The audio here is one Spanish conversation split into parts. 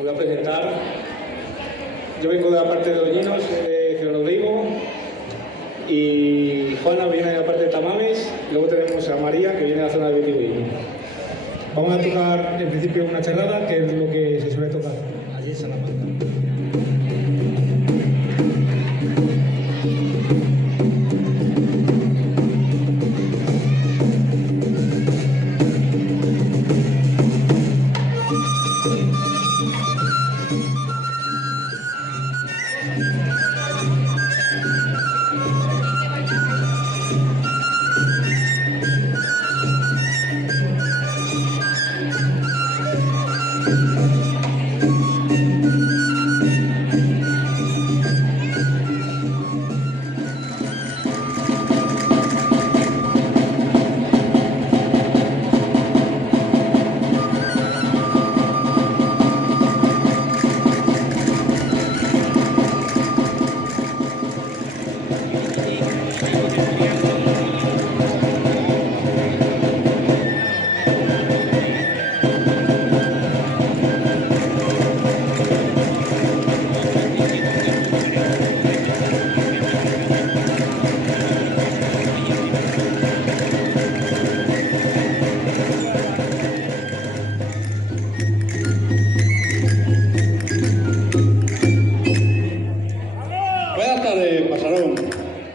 Me voy a presentar. Yo vengo de la parte de Doñinos, de Rodrigo, y Juana viene de la parte de Tamames, y luego tenemos a María, que viene de la zona de Vitigüino. Vamos a tocar en principio una charrada, que es lo que se suele tocar allí en Salamanca.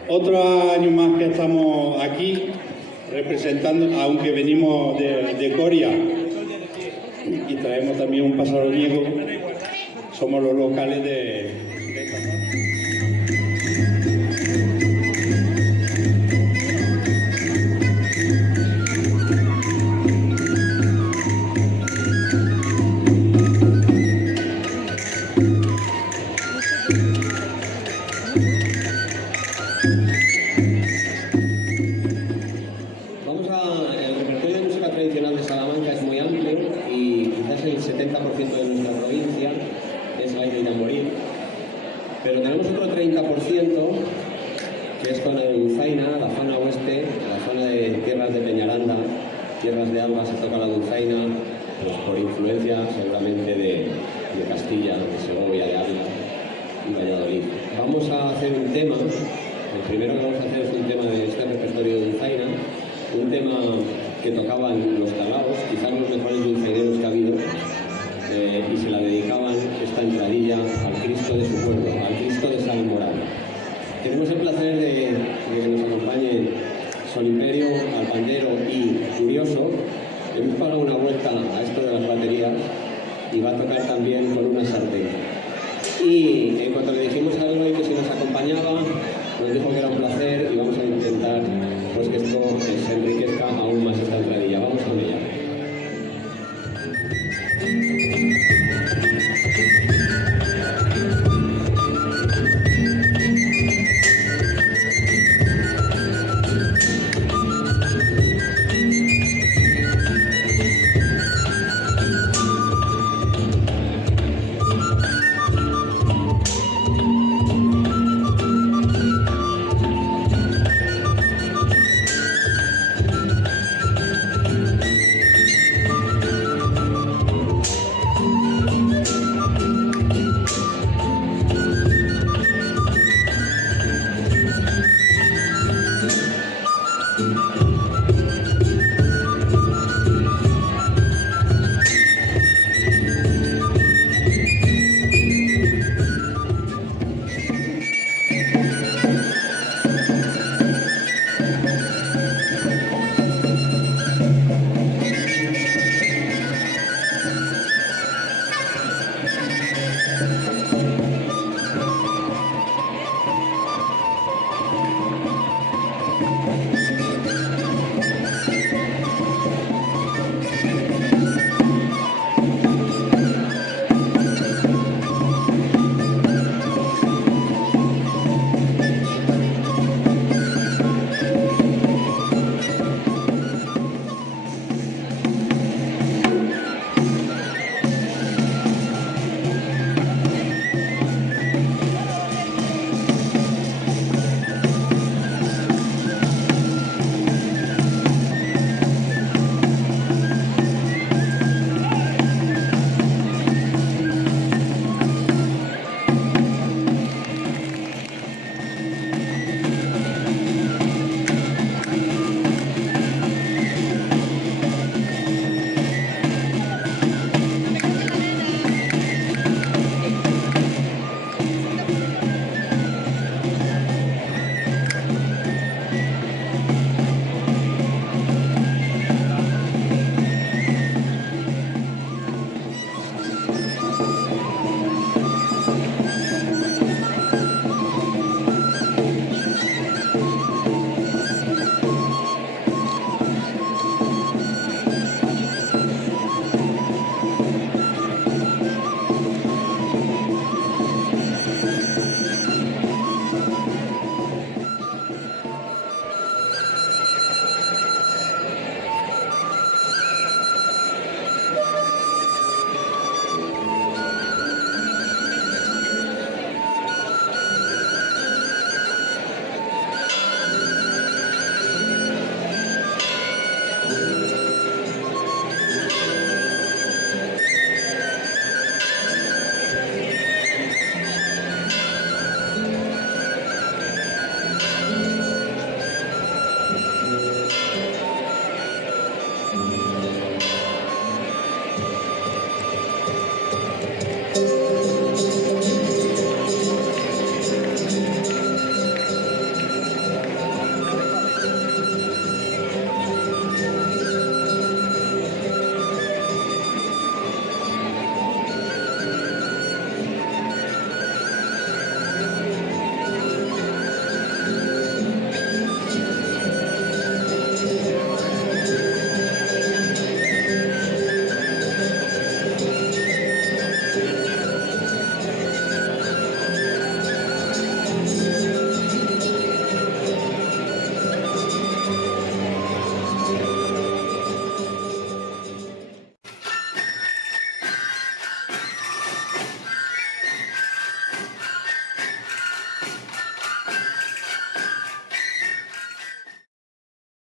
Otro año más que estamos aquí representando, aunque venimos de Coria y traemos también un pasaroniego, somos los locales de esta zona. Tradicional de Salamanca es muy amplio y quizás el 70% de nuestra provincia es baile y tamboril, pero tenemos otro 30% que es con el dulzaina, la zona oeste, la zona de tierras de Peñaranda, tierras de Alba, se toca la dulzaina, pues por influencia seguramente de Castilla, de Segovia, de Ávila y Valladolid. Vamos a hacer un tema, el primero que vamos a hacer es un tema de este repertorio de dulzaina, un tema que tocaban los talaos, quizás los mejores dulzaineros que ha habido, y se la dedicaban esta entradilla al Cristo de su pueblo, al Cristo de San Moral. Tenemos el placer de que nos acompañen Sol Imperio, Alpandero y Curioso. Hemos pagado una vuelta a esto de las baterías y va a tocar también con una sartén. Y en cuanto le dijimos a Eloy que si nos acompañaba, nos dijo que era un placer y vamos a intentar pues que esto se enriquezca aún más esta entradilla. Vamos con ella.